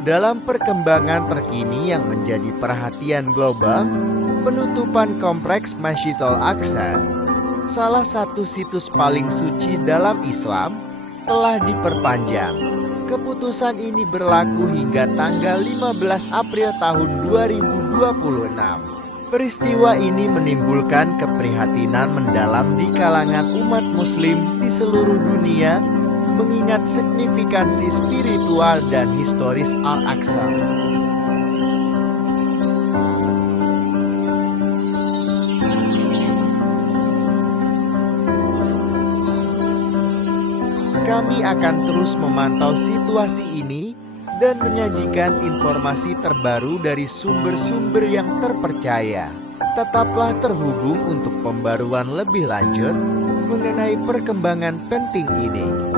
Dalam perkembangan terkini yang menjadi perhatian global, penutupan kompleks Masjidil Aqsa, salah satu situs paling suci dalam Islam, telah diperpanjang. Keputusan ini berlaku hingga tanggal 15 April tahun 2026. Peristiwa ini menimbulkan keprihatinan mendalam di kalangan umat muslim di seluruh dunia, mengingat signifikansi spiritual dan historis Al-Aqsa. Kami akan terus memantau situasi ini dan menyajikan informasi terbaru dari sumber-sumber yang terpercaya. Tetaplah terhubung untuk pembaruan lebih lanjut mengenai perkembangan penting ini.